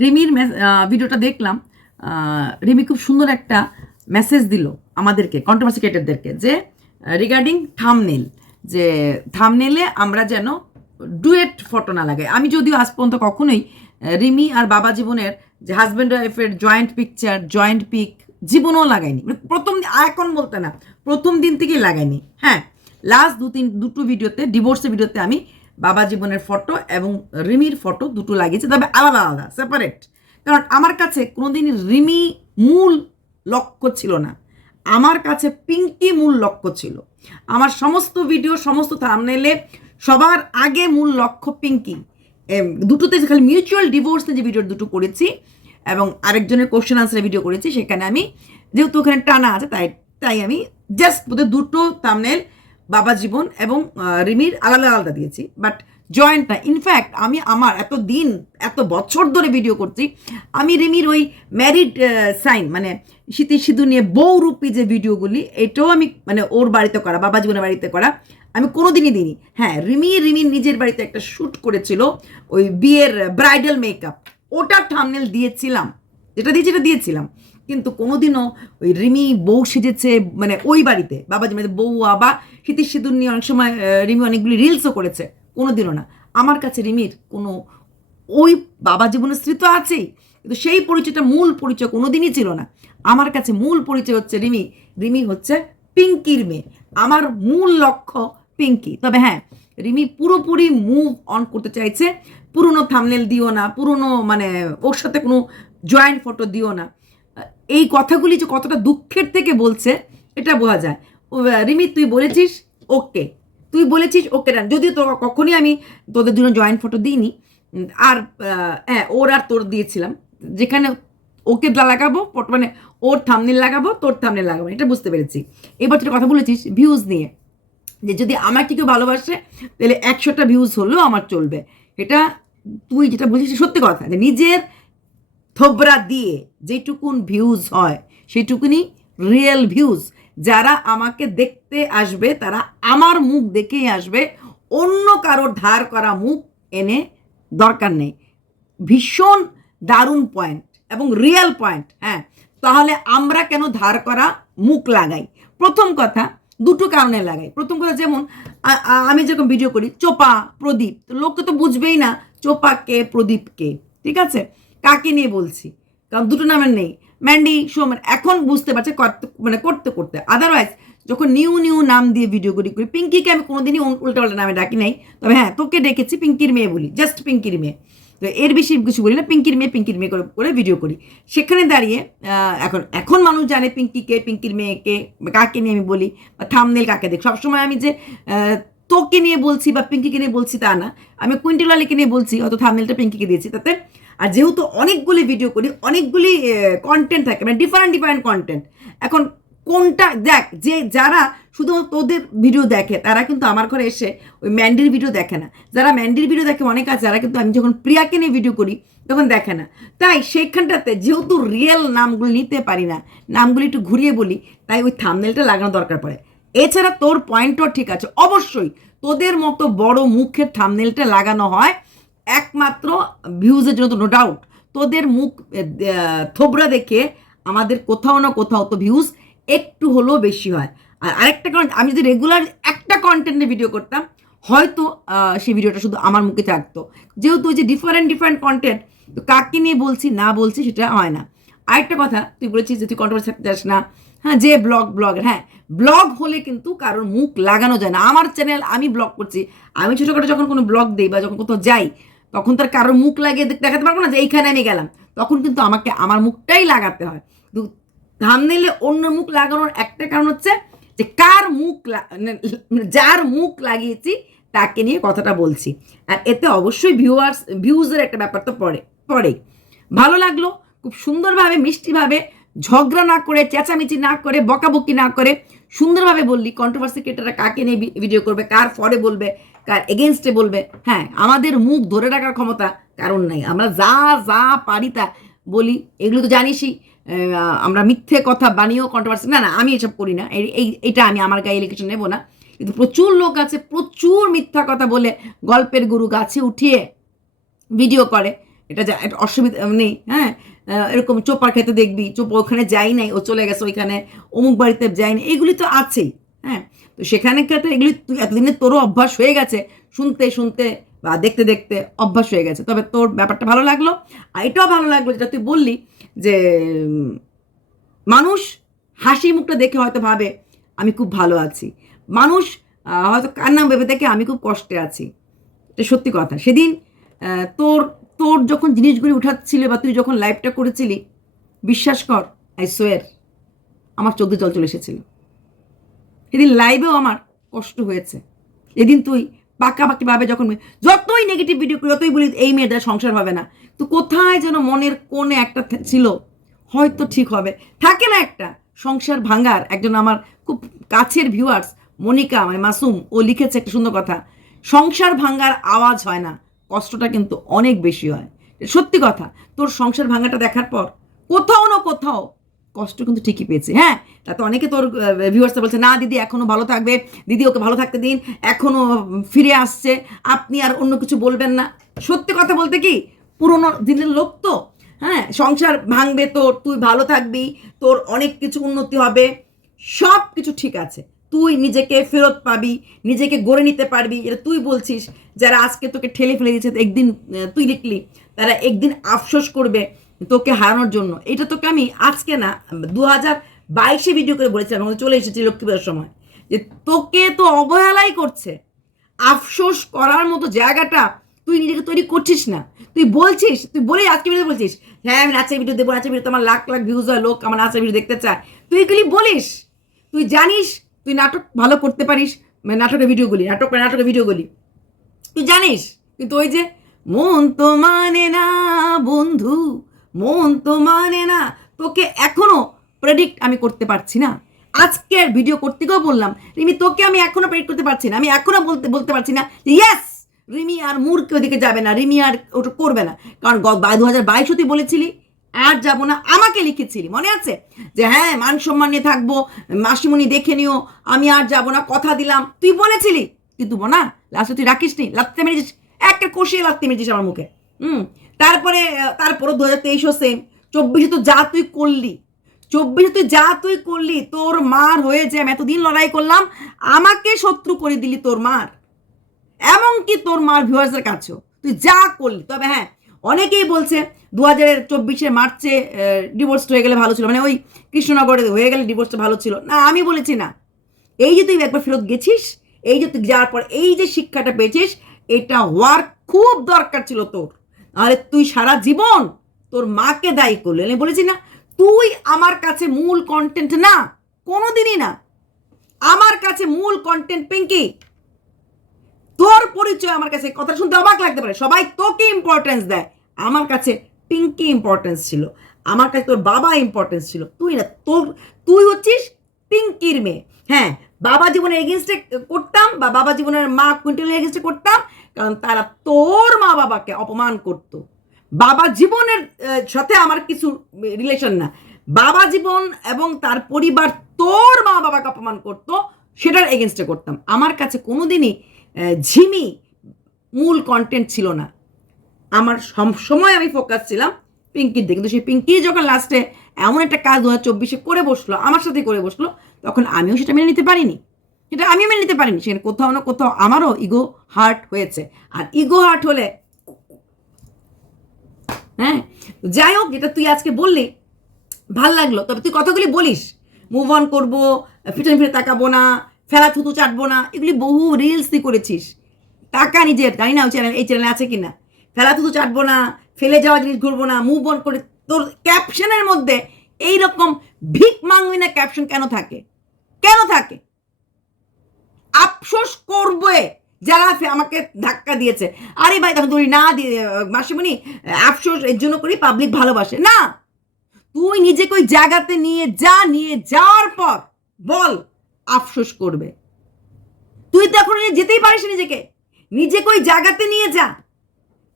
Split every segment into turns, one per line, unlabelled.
রিমির ভিডিওটা দেখলাম রিমি খুব সুন্দর একটা মেসেজ দিল আমাদেরকে কন্ট্রোভার্সি যে রিগার্ডিং থামনেল যে থামনেলে আমরা যেন ডুয়েট ফটো না লাগাই। আমি যদিও আজ পর্যন্ত কখনোই রিমি আর বাবা জীবনের যে হাজব্যান্ড ওয়াইফের জয়েন্ট পিকচার জয়েন্ট পিক জীবনেও লাগাইনি। মানে প্রথম এখন বলতে না, প্রথম দিন থেকেই লাগাইনি। হ্যাঁ লাস্ট দু তিন দুটো ভিডিওতে ডিভোর্সের ভিডিওতে আমি বাবা জীবনের ফটো এবং রিমির ফটো দুটো লাগিয়েছে, তবে আলাদা আলাদা সেপারেট কারণ আমার কাছে কোনোদিন রিমি মূল লক্ষ্য ছিল না। আমার কাছে পিঙ্কি মূল লক্ষ্য ছিল। আমার সমস্ত ভিডিও সমস্ত থামনেলে সবার আগে মূল লক্ষ্য পিঙ্কি। দুটোতে খালি মিউচুয়াল ডিভোর্সে যে ভিডিও দুটো করেছি এবং আরেকজনের কোশ্চেন আনসারের ভিডিও করেছি, সেখানে আমি যেহেতু ওখানে টানা আছে, তাই তাই আমি জাস্ট বোধহয় দুটো থামনেল বাবা জীবন এবং রিমির আলাদা আলাদা দিয়েছি। বাট জয়েন্ট না। ইনফ্যাক্ট আমি আমার এত দিন, এত বছর ধরে ভিডিও করছি, আমি রিমির ওই ম্যারিড সাইন মানে শীতি সিঁদুর নিয়ে বউ রূপী যে ভিডিওগুলি এটাও আমি মানে ওর বাড়িতে করা, বাবা জীবনের বাড়িতে করা, আমি কোনোদিনই দিইনি। হ্যাঁ রিমি, রিমির নিজের বাড়িতে একটা শ্যুট করেছিল, ওই বিয়ের ব্রাইডাল মেকআপ ওটা থামনেল দিয়েছিলাম। যেটা দিয়েছি এটা দিয়েছিলাম। কিন্তু কোনোদিনও ওই রিমি বউ সেজেছে মানে ওই বাড়িতে। বাবাজি মানে বউ বা শীতের সিঁদুর নিয়ে অনেক সময় রিমি অনেকগুলি রিলসও করেছে। কোনোদিনও না। আমার কাছে রিমির কোনো, ওই বাবা জীবনের স্মৃতি তো আছেই, কিন্তু সেই পরিচয়টা মূল পরিচয় কোনোদিনই ছিল না। আমার কাছে মূল পরিচয় হচ্ছে রিমি। রিমি হচ্ছে পিঙ্কির মেয়ে। আমার মূল লক্ষ্য পিঙ্কি। তবে হ্যাঁ রিমি পুরোপুরি মুভ অন করতে চাইছে। পুরনো থামনেল দিও না, পুরনো মানে ওর সাথে কোনো জয়েন্ট ফটো দিও না। এই কথাগুলি যে কতটা দুঃখের থেকে বলছে, এটা বোঝা যায়। রিমি, তুই বলেছিস, ওকে। তুই বলেছিস, ওকে ডান। যদিও তো কখনই আমি তোদের জন্য জয়েন্ট ফটো দিইনি। আর হ্যাঁ ওর আর তোর দিয়েছিলাম। যেখানে ওকে লাগাবো মানে ওর থামনেল লাগাবো, তোর থামনেল লাগাবো, এটা বুঝতে পেরেছি। এবার যেটা কথা বলেছিস ভিউজ নিয়ে, যে যদি আমাকে কেউ ভালোবাসে, তাহলে একশোটা ভিউজ হলেও আমার চলবে। এটা তুই যেটা বলছিস, সত্যি কথা। যে নিজের থোবরা দিয়ে যেটুকুন ভিউজ হয়, সেটুকুনি রিয়েল ভিউজ যারা আমাকে দেখতে আসবে, তারা আমার মুখ দেখেই আসবে। অন্য কারোর ধার করা মুখ এনে দরকার নেই। ভীষণ দারুণ পয়েন্ট এবং রিয়েল পয়েন্ট হ্যাঁ। তাহলে আমরা কেন ধার করা মুখ লাগাই? প্রথম কথা, দুটো কারণে লাগাই। প্রথম কথা যেমন আমি যেরকম ভিডিও করি, চোপা, প্রদীপ। লোককে তো বুঝবেই না, চোপা কে, প্রদীপ কে, ঠিক আছে? কাকে নিয়ে বলছি? কারণ দুটো নামের নেই। ম্যান্ডি সোমেন এখন বুঝতে পারছে করতে মানে করতে করতে। আদারওয়াইজ যখন নিউ নিউ নাম দিয়ে ভিডিও করি করি পিঙ্কিকে আমি কোনোদিনই উল্টা পাল্টা নামে ডাকি নাই। তবে হ্যাঁ তোকে ডেকেছি পিঙ্কির মেয়ে বলি জাস্ট পিঙ্কির মেয়ে। তো এর বেশি কিছু বলি না পিঙ্কির মেয়ে পিঙ্কির মেয়ে করে করে ভিডিও করি। সেখানে দাঁড়িয়ে এখন এখন মানুষ জানে পিঙ্কিকে পিঙ্কির মেয়েকে কাকে নিয়ে আমি বলি, বা থামনেল কাকে দেখ। সবসময় আমি যে তোকে নিয়ে বলছি বা পিঙ্কিকে নিয়ে বলছি তা না। আমি কুইন্টেল আলীকে নিয়ে বলছি, হয়তো থামনেলটা পিঙ্কিকে দিয়েছি। তাতে আর যেহেতু অনেকগুলি ভিডিও করি, অনেকগুলি কন্টেন্ট থাকে মানে ডিফারেন্ট ডিফারেন্ট কন্টেন্ট এখন কোনটা, দেখ, যে, যারা শুধু তোদের ভিডিও দেখে, তারা কিন্তু আমার ঘরে এসে ওই ম্যান্ডির ভিডিও দেখে না। যারা ম্যান্ডির ভিডিও দেখে অনেক আছে, যারা কিন্তু আমি যখন প্রিয়াকে নিয়ে ভিডিও করি, তখন দেখে না। তাই সেইখানটাতে যেহেতু রিয়েল নামগুলো নিতে পারি না, নামগুলি একটু ঘুরিয়ে বলি, তাই ওই থামনেলটা লাগানো দরকার পড়ে। এছাড়া তোর পয়েন্টও ঠিক আছে। অবশ্যই তোদের মতো বড় মুখের থামনেলটা লাগানো হয় একমাত্র ভিউজের জন্য তো নো ডাউট তোদের মুখ থোবরা দেখে আমাদের কোথাও না কোথাও তো ভিউজ একটু হলেও বেশি হয়। আর আরেকটা কারণ আমি যদি রেগুলার একটা কন্টেন্টে ভিডিও করতাম, হয়তো সেই ভিডিওটা শুধু আমার মুখে থাকতো। যেহেতু ওই যে ডিফারেন্ট ডিফারেন্ট কন্টেন্ট তো কাকে নিয়ে বলছি, না বলছি সেটা হয় না। আরেকটা কথা, তুই বলেছিস যে তুই কন্ট্রোভার্সি থাকতে যাস না। হ্যাঁ যে ব্লগ ব্লগার হ্যাঁ ব্লগ হলে কিন্তু কারোর মুখ লাগানো যায় না। আমার চ্যানেল আমি ব্লগ করছি। আমি ছোটোখাটো যখন কোনো ব্লগ দিই বা যখন কোথাও যাই তখন তার কারোর মুখ লাগিয়ে দেখাতে পারব না যে এইখানে আমি গেলাম। তখন কিন্তু আমাকে আমার মুখটাই লাগাতে হয়। কিন্তু থামনেলে অন্য মুখ লাগানোর একটা কারণ হচ্ছে যে কার মুখ মানে যার মুখ লাগিয়েছি তাকে নিয়ে কথাটা বলছি। আর এতে অবশ্যই ভিউয়ার্স ভিউজের একটা ব্যাপার তো পড়ে পড়েই। ভালো লাগল, খুব সুন্দরভাবে, মিষ্টিভাবে, ঝগড়া না করে, চেঁচামেচি না করে, বকাবকি না করে সুন্দরভাবে বললি। কন্ট্রোভার্সি ক্রিয়েটাররা কাকে নিয়ে ভিডিও করবে, কার ফরে বলবে কার এগেনস্টে বলবে। হ্যাঁ আমাদের মুখ ধরে রাখার ক্ষমতা কারণ নাই। আমরা যা যা পারি তা বলি। এগুলো তো জানিসই। আমরা মিথ্যে কথা বানিয়েও কন্ট্রোভার্সি না না আমি এসব করি না। এই- এটা আমি আমার গায়ে লিখেছে নেব না। কিন্তু প্রচুর লোক আছে প্রচুর মিথ্যা কথা বলে গল্পের গুরু গাছে উঠিয়ে ভিডিও করে। এটা যা এটা অসুবিধা নেই হ্যাঁ আহ, এরকম চোপার খেতে দেখবি চোপা ওখানে যাই নাই ও চলে গেছে ওইখানে অমুক বাড়িতে যায়নি এগুলি তো আছেই। হ্যাঁ তো সেখানে তো এগুলি তুই এতদিনে তোরও অভ্যাস হয়ে গেছে। শুনতে শুনতে বা দেখতে দেখতে অভ্যাস হয়ে গেছে। তবে তোর ব্যাপারটা ভালো লাগল। আর এটাও ভালো লাগল যেটা তুই বললি যে, মানুষ হাসি মুখটা দেখে হয়তো ভাবে, আমি খুব ভালো আছি। মানুষ হয়তো কান্না ভেবে দেখে, আমি খুব কষ্টে আছি। এটা সত্যি কথা। সেদিন তোর তোর যখন জিনিসগুলি উঠাচ্ছিল বা তুই যখন লাইভটা করেছিলি, বিশ্বাস কর আই সোয়ের আমার চোদ্দ জল চলে এসেছিল। এদিন লাইভেও আমার কষ্ট হয়েছে। এদিন তুই পাকাপাকিভাবে যখন যতই নেগেটিভ ভিডিও করি, যতই বলি এই মেয়েদের সংসার হবে না, তো কোথায় যেন মনের কোণে একটা ছিল, হয়তো ঠিক হবে। থাকে না একটা সংসার ভাঙার, একজন আমার খুব কাছের ভিউয়ার্স মনিকা মানে মাসুম, ও লিখেছে একটা সুন্দর কথা, সংসার ভাঙার আওয়াজ হয় না, কষ্টটা কিন্তু অনেক বেশি হয়। সত্যি কথা, তোর সংসার ভাঙাটা দেখার পর কোথাও না কোথাও কষ্ট কিন্তু ঠিকই পেয়েছে হ্যাঁ? তাতে অনেকে তোর ভিউয়ার্সরা বলছে, না, দিদি, এখনও ভালো থাকবে। দিদি, ওকে ভালো থাকতে দিন। এখনও ফিরে আসছে। আপনি আর অন্য কিছু বলবেন না। সত্যি কথা বলতে কি, পুরোনো দিনের লোক তো হ্যাঁ? সংসার ভাঙবে তোর, তুই ভালো থাকবি, তোর অনেক কিছু উন্নতি হবে। সব কিছু ঠিক আছে। তুই নিজেকে ফেরত পাবি, নিজেকে গড়ে নিতে পারবি। এটা তুই বলছিস, যারা আজকে তোকে ঠেলে ফেলে দিচ্ছে একদিন তুই লিখলি, তারা একদিন আফসোস করবে। তোকে হারানোর জন্য। এটা তোকে আমি আজকে না দু হাজার বাইশে ভিডিও করে বলেছিলাম আমাকে চলে এসেছি লক্ষ্মী পুজোর সময়, যে তোকে তো অবহেলাই করছে। আফসোস করার মতো জায়গাটা তুই নিজেকে তৈরি করছিস না। তুই বলছিস, তুই বলে আজকে ভিডিও বলছিস হ্যাঁ আমি নাচের ভিডিও দেবো, নাচের ভিডিও তোমার লাখ লাখ ভিউজ হয়, লোক আমার নাচের ভিডিও দেখতে চায়। তুই এগুলি বলিস। তুই জানিস, তুই নাটক ভালো করতে পারিস মানে নাটকের ভিডিওগুলি নাটক নাটকের ভিডিওগুলি তুই জানিস, কিন্তু ওই যে, মন তো মানে না, বন্ধু। মন তো মানে না। তোকে এখনও প্রেডিক্ট আমি করতে পারছি না। আজকের ভিডিও করতে গিয়েও বললাম, রিমি, তোকে আমি এখনও প্রেডিক্ট করতে পারছি না। আমি এখনও বলতে বলতে পারছি না। ইয়েস রিমি আর মূর্খ ওদিকে যাবে না। রিমি আর ওটা করবে না। কারণ দু হাজার বাইশ তুই বলেছিলি, আর যাব না। আমাকে লিখেছিলি, মনে আছে? যে হ্যাঁ মান সম্মান নিয়ে থাকব। মাসিমণি দেখে নিও। আমি আর যাব না। কথা দিলাম। তুই বলেছিলি কিন্তু না। লাস্টে তুই রাখিস নি লাত্তে মেরেছিস। একটা কষিয়ে লাত্তে মেরেছিস আমার মুখে। হুম। তারপরে তারপরে দু হাজার তেইশও সেম চব্বিশে তো যা তুই করলি, চব্বিশে তুই যা তুই করলি, তোর মার হয়ে যে আমি এতদিন লড়াই করলাম, আমাকে শত্রু করে দিলি তোর মার। এমনকি তোর মার ভিউয়ার্সের কাছেও। তুই যা করলি, তবে হ্যাঁ অনেকেই বলছে দু হাজারের চব্বিশে মার্চে ডিভোর্স হয়ে গেলে ভালো ছিল। মানে ওই কৃষ্ণনগরে হয়ে গেলে ডিভোর্সটা ভালো ছিল। না, আমি বলেছি না। এই যে তুই একবার ফেরত গেছিস, এই যে তুই যাওয়ার পর এই যে শিক্ষাটা পেয়েছিস, এটা হওয়ার খুব দরকার ছিল তোর। আরে তুই সারা জীবন তোর মাকে দায়ী করলি। আমি বলেছি না, তুই আমার কাছে মূল কন্টেন্ট না, কোনোদিনই না। আমার কাছে মূল কন্টেন্ট পিঙ্কি তোর পরিচয় আমার কাছে কথা শুনতে অবাক লাগতে পারে। সবাই তোকে ইম্পর্টেন্স দেয়। আমার কাছে পিঙ্কি ইম্পর্টেন্স ছিল। আমার কাছে তোর বাবা ইম্পর্টেন্স ছিল। তুই না, তোর, তুই হচ্ছিস পিঙ্কির মেয়ে। হ্যাঁ বাবা জীবনের এগেনস্টে করতাম বা বাবা জীবনের মা কুইন্টেলের এগেনস্টে করতাম, কারণ তারা তোর মা বাবাকে অপমান করত। বাবা জীবনের সাথে আমার কিছু রিলেশন না। বাবা জীবন এবং তার পরিবার তোর মা বাবাকে অপমান করতো, সেটার এগেনস্টে করতাম। আমার কাছে কোনোদিনই ঝিমি মূল কন্টেন্ট ছিল না। আমার সব সময় আমি ফোকাস ছিলাম পিঙ্কির দিকে। কিন্তু সেই পিঙ্কি যখন লাস্টে এমন একটা কাজ দু হাজার চব্বিশে করে বসল, আমার সাথে করে বসল তখন আমিও সেটা মেনে নিতে পারিনি। সেটা আমিও মেনে নিতে পারিনি। সেখানে কোথাও না কোথাও আমারও ইগো হার্ট হয়েছে। আর ইগো হার্ট হলে হ্যাঁ যাই হোক, যেটা তুই আজকে বললি, ভালো লাগল। তবে তুই কথাগুলি বলিস। মুভ অন করব ফিটে ফিরে তাকাবো না ফেলা থুতু চাটবো না, এগুলি বহু রিলস তুই করেছিস। টাকা নিজের, জানি না ওই চ্যানেল এই চ্যানেলে আছে কিনা। ফেলা থুতু চাটবো না, ফেলে যাওয়া জিনিস ঘুরবো না মুভ অন করে তোর ক্যাপশনের মধ্যে এই রকম ভিক মাঙ্গি না ক্যাপশন কেন থাকে? কেন থাকে? আফসোস করবে যারা আমাকে ধাক্কা দিয়েছে। আরে ভাই তখন তুই না মাসিমণি, আফসোস এর জন্য করি পাবলিক ভালোবাসে। না! তুই নিজেকে ওই জায়গাতে নিয়ে যা, নিয়ে যাওয়ার পর বল, আফসোস করবে। তুই তো এখন যেতেই পারিস নিজেকে। নিজেকে ওই জায়গাতে নিয়ে যা।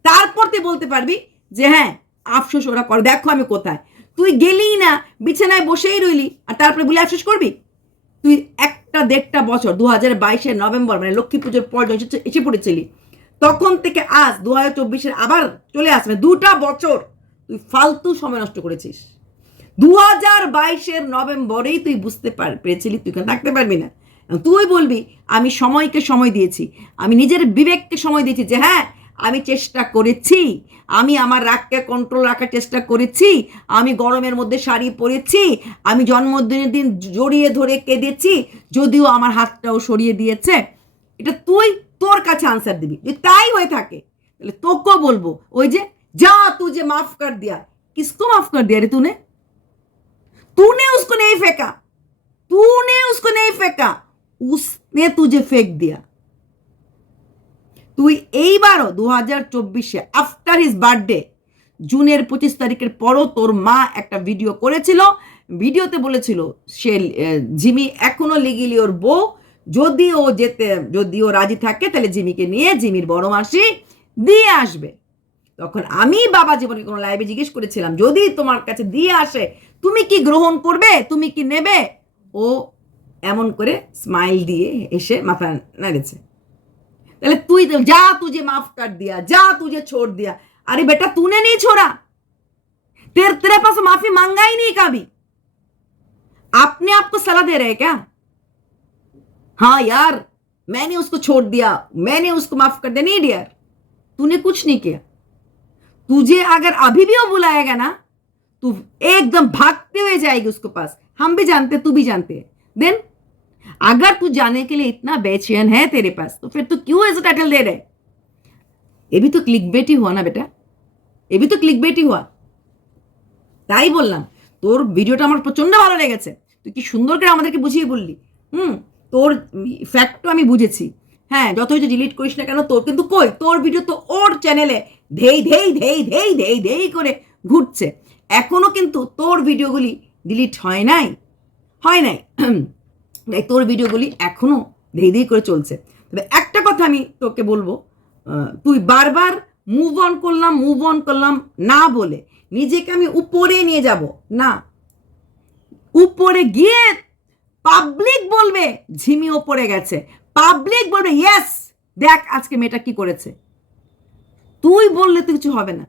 তারপর তুই বলতে পারবি যে হ্যাঁ আফসোস ওরা কর। দেখো আমি কোথায়। তুই গেলি না, বিছানায় বসেই রইলি, আর তারপরে বলে আফসোস করবি? তুই একটা দেড়টা বছর দু হাজার বাইশের নভেম্বর মানে লক্ষ্মী পুজোর পর যখন এসে- পড়েছিলি, তখন থেকে আজ দু হাজার চব্বিশের আবার চলে আসবে। দুটা বছর তুই ফালতু সময় নষ্ট করেছিস। দু হাজার বাইশের নভেম্বরেই তুই বুঝতে পার পেরেছিলি, তুই কেন থাকতে পারবি না। তুই বলবি, আমি সময়কে সময় দিয়েছি। আমি নিজের বিবেককে সময় দিয়েছি যে হ্যাঁ আমি চেষ্টা করেছি আমি আমার রাগকে কন্ট্রোল রাখার চেষ্টা করেছি আমি গরমের মধ্যে শাড়ি পরেছি আমি জন্মদিনের দিন জড়িয়ে ধরে কেঁদেছি যদিও আমার হাতটাও সরিয়ে দিয়েছে এটা তুই তোর কাছে আনসার দিবি যদি তাই হয়ে থাকে তাহলে তোকেও বলবো ওই যে যা তুঝে মাফ কর दिया किसको माफ कर दिया रे तूने तूने उसको नहीं फेंका तूने उसको नहीं फेंका उसने तुझे फेंक दिया তুই এইবারও দু হাজার চব্বিশে আফটার হিজ বার্থডে জুনের পঁচিশ তারিখের পরও তোর মা একটা ভিডিও করেছিল। ভিডিওতে বলেছিল, সে জিমি এখনও লিগিলি ওর বউ, যদি ও যেতে, যদি ও রাজি থাকে, তাহলে জিমিকে নিয়ে জিমির বড় মাসি দিয়ে আসবে। তখন আমি বাবা জীবনে কোনো লাইভে জিজ্ঞেস করেছিলাম, যদি তোমার কাছে দিয়ে আসে, তুমি কি গ্রহণ করবে? তুমি কি নেবে? ও এমন করে স্মাইল দিয়ে এসে মাথা নাড়েছে। पहले तू ही जा, तुझे माफ़ कर दिया, जा, तुझे छोड़ दिया। अरे बेटा, तूने नहीं छोड़ा। तेरे तेरे पास तो माफ़ी मांगा ही नहीं कभी। आपने आपको सलाह दे रहे क्या? हाँ यार, मैंने उसको छोड़ दिया, मैंने उसको माफ़ कर दिया। नहीं डियर, तूने कुछ नहीं किया। तुझे अगर अभी भी वो बुलाएगा ना, तू एकदम भागते हुए जाएगी उसके पास। हम भी जानते तू भी जानते हैं। देन अगर तू जाने के लिए इतना बेचैन है तेरे पास तो फिर तू क्यों ऐसा टाइटल दे रहे ये भी तो क्लिक बेटी हुआ ना बेटा ये भी तो क्लिक बेटी हुआ তাই বললাম তোর ভিডিওটা আমার প্রচন্ড ভালো লেগেছে তুই কি সুন্দর করে আমাদেরকে বুঝিয়ে বললি হুম তোর ফ্যাক্টও আমি বুঝেছি হ্যাঁ যত হয়েছে ডিলিট করিস না কেন তোর কিন্তু কই তোর ভিডিও তো ওর চ্যানেলে ধেই ধেই ধেই ধেই ধেই ধেই করে ঘুরছে এখনো কিন্তু তোর ভিডিওগুলি ডিলিট হয় নাই হয় নাই তাই তোর ভিডিওগুলি এখনও ধেই ধেই করে চলছে। তবে একটা কথা আমি তোকে বলব তুই বারবার মুভ অন করলাম মুভ অন করলাম না বলে নিজেকে আমি উপরে নিয়ে যাব, না। উপরে গিয়ে পাবলিক বলবে, ঝিমি ওপরে গেছে। পাবলিক বলবে ইয়েস দেখ আজকে মেয়েটা কি করেছে। তুই বললে তো কিছু হবে না।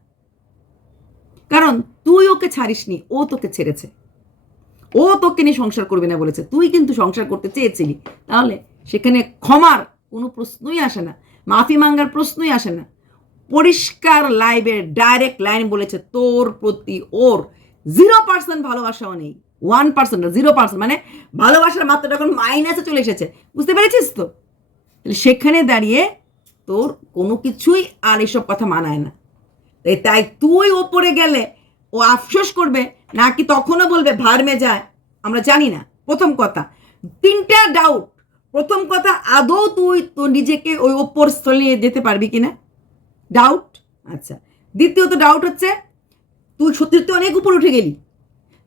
কারণ তুই ওকে ছাড়িসনি, ও তোকে ছেড়েছে। ও তোকে নিয়ে সংসার করবে না বলেছে। তুই কিন্তু সংসার করতে চেয়েছিলি। তাহলে সেখানে ক্ষমার কোনো প্রশ্নই আসে না। মাফি মাঙ্গার প্রশ্নই আসে না। পরিষ্কার লাইভের ডাইরেক্ট লাইন বলেছে, তোর প্রতি ওর জিরো পার্সেন্ট ভালোবাসাও নেই। ওয়ান পার্সেন্ট জিরো পার্সেন্ট মানে ভালোবাসার মাত্রাটা এখন মাইনাসে চলে এসেছে। বুঝতে পেরেছিস তো? সেখানে দাঁড়িয়ে তোর কোনো কিছুই আর এসব কথা মানায় না। তাই তুই ওপরে গেলে ও আফসোস করবে নাকি তখনও বলবে ভারমে যায় আমরা জানি না। প্রথম কথা। তিনটা ডাউট প্রথম কথা, আদৌ তুই তো নিজেকে ওই ওপর স্থলে যেতে পারবি কি না ডাউট আচ্ছা। দ্বিতীয়ত ডাউট হচ্ছে, তুই সত্যি সত্যি অনেক উপর উঠে গেলি।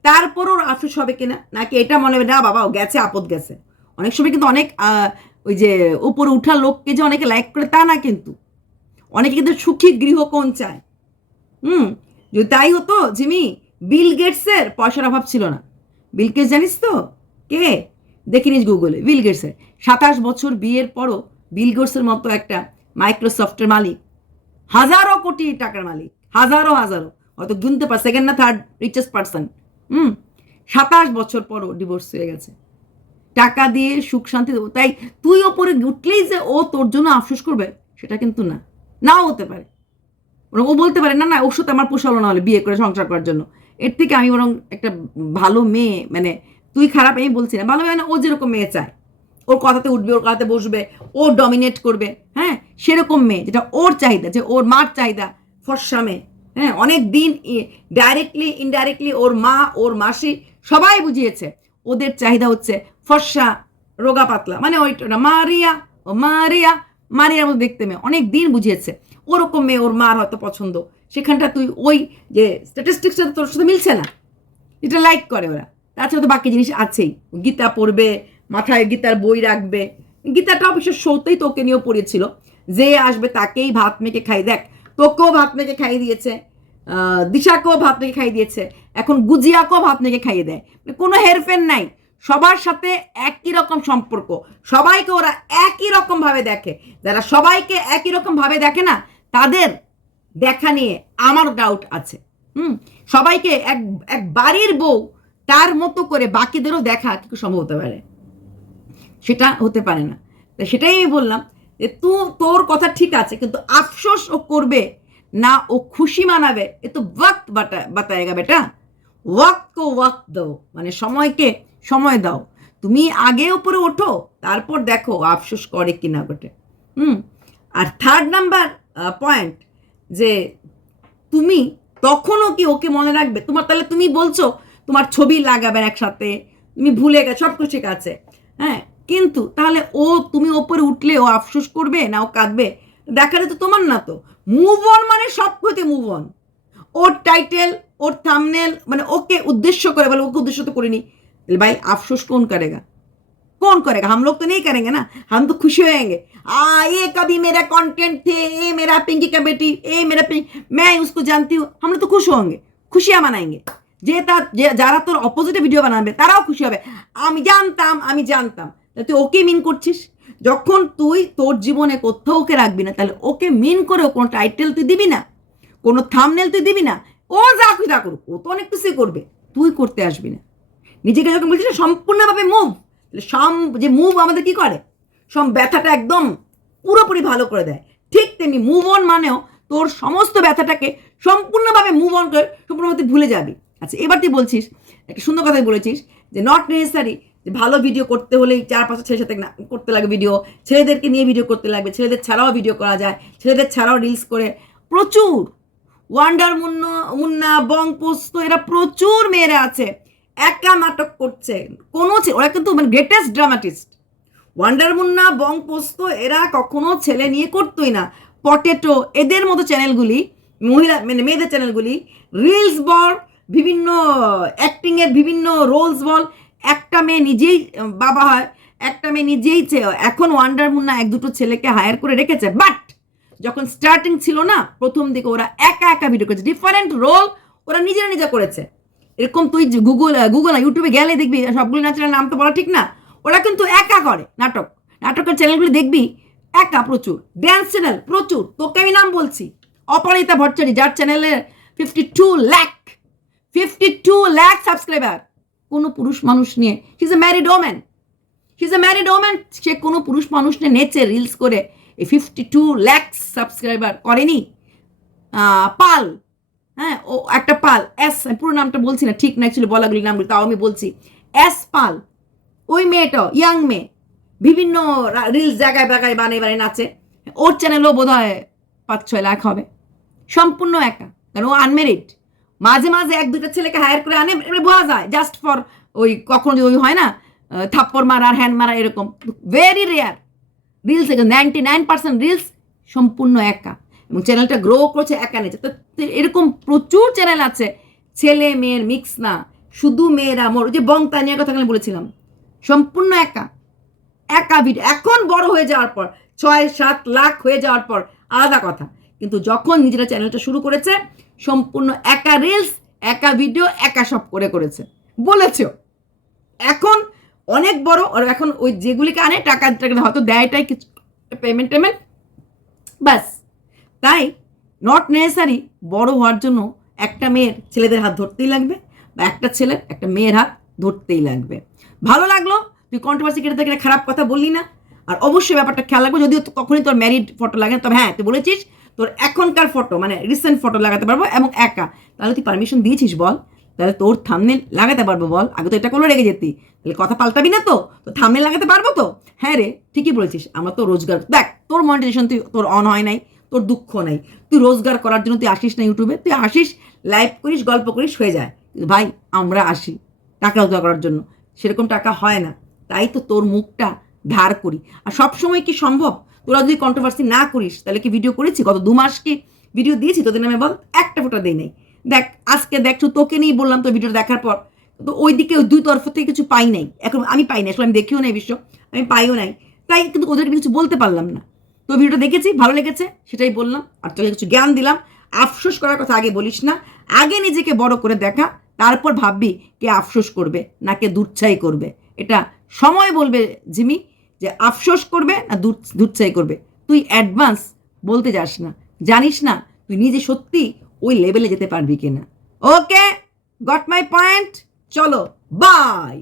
তারপর ওর আফসোস হবে কিনা? নাকি এটা মনে হবে, না বাবা, ও গেছে, আপদ গেছে অনেক সময় কিন্তু অনেক ওই যে উপরে উঠা লোককে যে অনেকে লাইক করে, তা না কিন্তু। অনেকে কিন্তু সুখী গৃহকোণ চায়। হুম। যদি তাই হতো, জিমি বিল গেটসের পয়সার অভাব ছিল না। বিল গেটস জানিস তো? কে? দেখে নিস গুগলে বিল গেটসের সাতাশ বছর বিয়ের পরও বিল গেটসের মতো একটা মাইক্রোসফটের মালিক। হাজারো কোটি টাকার মালিক। হাজারো হাজারো। হয়তো গুনতে পার সেকেন্ড না থার্ড রিচেস্ট পার্সন হুম? সাতাশ বছর পরও ডিভোর্স হয়ে গেছে। টাকা দিয়ে সুখ শান্তি দেবো। তাই তুই ওপরে উঠলেই যে ও তোর জন্য আফসোস করবে, সেটা কিন্তু না। নাও হতে পারে। ও বলতে পারে, না না, ওর সাথে আমার পোষালো না হলে বিয়ে করে সংসার করার জন্য। এর থেকে আমি বরং একটা ভালো মেয়ে মানে তুই খারাপ, আমি বলছি না। ভালো মেয়ে না ও যেরকম মেয়ে চায়। ওর কথাতে উঠবে, ওর কথাতে বসবে, ও ডমিনেট করবে হ্যাঁ? সেরকম মেয়ে, যেটা ওর চাহিদা, যে ওর মার চাহিদা, ফর্সা মেয়ে হ্যাঁ? অনেক দিন ডাইরেক্টলি ইনডাইরেক্টলি ওর মা, ওর মাসি সবাই বুঝিয়েছে, ওদের চাহিদা হচ্ছে ফর্সা, রোগা, পাতলা। মানে ওইটা মারিয়া, ও মারিয়া মারিয়ার মতো দেখতে মেয়ে, অনেক দিন বুঝিয়েছে। ওরকম মেয়ে ওর মার হয়তো পছন্দ। সেখানটা তুই ওই যে স্ট্যাটিস্টিক্সটা তোর সাথে মিলছে না? এটা লাইক করে ওরা। তাছাড়া তো বাকি জিনিস আছেই। গীতা পড়বে, মাথায় গীতার বই রাখবে। গীতাটা অবশ্য শোতেই তোকে নিয়েও পড়িয়েছিল। যে আসবে তাকেই ভাত মেখে খাই। দেখ, তোকেও ভাত মেখে খাইয়ে দিয়েছে দিশাকেও ভাত মেখে খাইয়ে দিয়েছে। এখন গুজিয়াকেও ভাত মেখে খাইয়ে দেয়। মানে কোনো হেরফের নাই। সবার সাথে একই রকম সম্পর্ক। সবাইকে ওরা একই রকম ভাবে দেখে। যারা সবাইকে একই রকম ভাবে দেখে না, তাদের দেখা নিয়ে আমার ডাউট আছে। হুম? সবাইকে এক এক বাড়ির বউ তার মতো করে বাকিদেরও দেখা কি সম্ভব হতে পারে? সেটা হতে পারে না। সেটাই আমি বললাম যে তু, তোর কথা ঠিক আছে, কিন্তু আফসোস ও করবে না ও খুশি মানাবে, এ তো ওয়াক্ত বাটা, বাতায়েগা বেটা। ওয়াক্ত ওয়াক্ত দাও মানে সময়কে সময় দাও। তুমি আগে ওপরে ওঠো, তারপর দেখো আফসোস করে কি না বটে হুম? আর থার্ড নাম্বার পয়েন্ট যে তুমি তখনও কি ওকে মনে রাখবে? তোমার, তাহলে তুমি বলছো, তোমার ছবি লাগাবেন একসাথে, তুমি ভুলে গেছো, সব কিছু ঠিক আছে। হ্যাঁ কিন্তু তাহলে ও, তুমি ওপরে উঠলে ও আফসোস করবে না ও কাঁদবে? দেখা তো তোমার না তো। মুভ অন মানে সব ক্ষতি মুভ অন ওর টাইটেল ওর থামনেল মানে ওকে উদ্দেশ্য করে, বলে ওকে উদ্দেশ্য তো করিনি भाई, अफसोस कौन करेगा? कौन करेगा? हम लोग तो नहीं करेंगे ना। हम तो खुश होएंगे। आ, ये कभी मेरा कंटेंट थे ये मेरा पिंकी का बेटी ये मेरा पिंक मैं उसको जानती हूँ। हम लोग तो खुश होंगे, खुशियाँ मनाएंगे। যে তার যারা তোর অপোজিটে ভিডিও বানাবে তারাও খুশি হবে আমি জানতাম আমি জানতাম তুই ওকে মিন করছিস? যখন তুই তোর জীবনে কোথাও ওকে রাখবি না, তাহলে ওকে মিন করেও কোনো টাইটেল তুই দিবি না, কোনো থামনেল তুই দিবি না। ও যা খুঁজা করুক, ও তো অনেক কিছুই করবে। তুই করতে আসবি না। নিজেকে যখন বলছিস না, সম্পূর্ণভাবে মুভ সম যে মুভ আমাদের কি করে? সব ব্যথাটা একদম পুরোপুরি ভালো করে দেয়। ঠিক তেমনি মুভ অন মানেও তোর সমস্ত ব্যথাটাকে সম্পূর্ণভাবে মুভ অন করে সম্পূর্ণভাবে ভুলে যাবি। আচ্ছা এবার তুই বলছিস একটা সুন্দর কথাই বলেছিস যে নট নেসেসারি যে ভালো ভিডিও করতে হলেই চার পাঁচটা ছেলের সাথে করতে লাগবে ভিডিও ছেলেদেরকে নিয়ে ভিডিও করতে লাগবে ছেলেদের ছাড়াও ভিডিও করা যায় ছেলেদের ছাড়াও রিলস করে। প্রচুর! ওয়ান্ডার মুন্না মুন্না বং পোস্ত এরা প্রচুর মেয়েরা আছে। একা নাটক করছে। কোনো ওরা কিন্তু মানে greatest dramatist wonder Munna Bong Posto এরা কখনো ছেলে নিয়ে করতোই না। পটেটো এদের মতো চ্যানেলগুলি মহিলা মানে মেয়েদের চ্যানেলগুলি রিলস বল, বিভিন্ন অ্যাক্টিংয়ের বিভিন্ন রোলস বল, একটা মেয়ে নিজেই বাবা হয়, একটা মেয়ে নিজেই এখন ওয়ান্ডার মুন্না এক দুটো ছেলেকে হায়ার করে রেখেছে। বাট যখন স্টার্টিং ছিল না, প্রথম দিকে ওরা একা একা ভিডিও করেছে। ডিফারেন্ট রোল ওরা নিজেরা নিজে করেছে। এরকম তুই গুগল গুগল ইউটিউবে গেলে দেখবি, সবগুলি নাচের নাম তো বলা ঠিক না। ওরা কিন্তু একা করে নাটক। নাটকের চ্যানেলগুলি দেখবি, একা প্রচুর। ড্যান্স চ্যানেল প্রচুর। তোকে আমি নাম বলছি। অপরাজিতা ভট্টাচার্য, যার চ্যানেলে fifty two lakh fifty two lakh subscriber কোনো পুরুষ মানুষ নিয়ে। His a married woman his a married woman সে কোনো পুরুষ মানুষ নিয়ে নেচে রিলস করে এই ফিফটি টু ল্যাক সাবস্ক্রাইবার করেনি পাল। হ্যাঁ ও একটা পাল, এস পুরো নামটা বলছি না, ঠিক না অ্যাকচুয়ালি বলাগুলি নামগুলি, তাও আমি বলছি। এস পাল, ওই মেয়েটা ইয়াং মেয়ে, বিভিন্ন রিলস জায়গায় জায়গায় বানিয়ে বানিয়ে নাচে। ওর চ্যানেলও বোধ হয় পাঁচ ছয় লাখ হবে। সম্পূর্ণ একা কারণ ও আনমেরিড মাঝে মাঝে এক দুটো ছেলেকে হায়ার করে আনে বোঝা যায় জাস্ট ফর ওই কখন ওই হয় না থাপ্পড় মারা আর হ্যান্ড মারা, এরকম। Very rare reels ninety nine percent reels সম্পূর্ণ একা। এবং চ্যানেলটা গ্রো করছে একা নিচে তো এরকম প্রচুর চ্যানেল আছে, ছেলে মেয়ের মিক্স না, শুধু মেয়েরা, মোর যে বং তানিয়ার কথা আমি বলেছিলাম, সম্পূর্ণ একা একা ভিডিও এখন বড় হয়ে যাওয়ার পর, ছয় সাত লাখ হয়ে যাওয়ার পর আলাদা কথা। কিন্তু যখন নিজেরা চ্যানেলটা শুরু করেছে, সম্পূর্ণ একা রিলস একা ভিডিও একা সব করে করেছে। বলেছেও। এখন অনেক বড়, আর এখন ওই যেগুলিকে আনে, টাকা টাকা হয়তো দেয়টাই কিছু পেমেন্ট টেমেন্ট ব্যাস। তাই নট নেসেসারি বড় হওয়ার জন্য একটা মেয়ের ছেলেদের হাত ধরতেই লাগবে বা একটা ছেলের একটা মেয়ের হাত ধরতেই লাগবে। ভালো লাগল? তুই কন্ট্রোভার্সি কেটে থেকে খারাপ কথা বললি না। আর অবশ্যই ব্যাপারটা খেয়াল রাখব, যদিও কখনই তোর ম্যারিড ফটো লাগে না, তবে হ্যাঁ তুই বলেছিস তোর এখনকার ফটো মানে রিসেন্ট ফটো লাগাতে পারব এবং একা। তাহলে তুই পারমিশন দিয়েছিস বল, তাহলে তোর থামনেল লাগাতে পারব বল। আগে তো এটা করলে রেগে যেতি। তাহলে কথা পাল্টাবি না তো? তো থামনেল লাগাতে পারব তো? হ্যাঁ রে, ঠিকই বলেছিস, আমরা তো রোজগার, দেখ, তোর মনিটাইজেশন তুই, তোর অন হয় নাই। তোর দুঃখ নাই। তুই রোজগার করার জন্য তুই আসিস না ইউটিউবে, তুই আসিস, লাইভ করিস, গল্প করিস, হয়ে যায়। ভাই, আমরা আসি টাকা রোজগার করার জন্য। সেরকম টাকা হয় না। তাই তো তোর মুখটা ধার করি। আর সব সময় কি সম্ভব? তোরা যদি কন্ট্রোভার্সি না করিস, তাহলে কি ভিডিও করেছি? গত দু মাস কি ভিডিও দিয়েছি? তোদের নামে বল, একটা ফোটা দেই নাই। দেখ, আজকে দেখছ তোকে নিয়েই বললাম তো ভিডিওটা দেখার পর। তো ওই দিকে দুই তরফ থেকে কিছু পাই নাই। এখন আমি পাই নাই, আসলে আমি দেখিও নাই বিশ্ব। আমি পাইও নাই। তাই কিন্তু ওদেরকে কিছু বলতে পারলাম না। তো ভিডিওটা দেখেছি, ভালো লেগেছে, সেটাই বললাম। আর তোকে কিছু জ্ঞান দিলাম। আফসোস করার কথা আগে বলিস না। আগে নিজেকে বড় করে দেখা, তারপর ভাববি কে আফসোস করবে, না কে দুচ্ছাই করবে। এটা সময় বলবে জিমি, যে আফসোস করবে না দুধচাই করবে। তুই অ্যাডভান্স বলতে যাস না। জানিস না তুই নিজে সত্যি ওই লেভেলে যেতে পারবি কিনা। ওকে, গট মাই পয়েন্ট, চলো, বাই।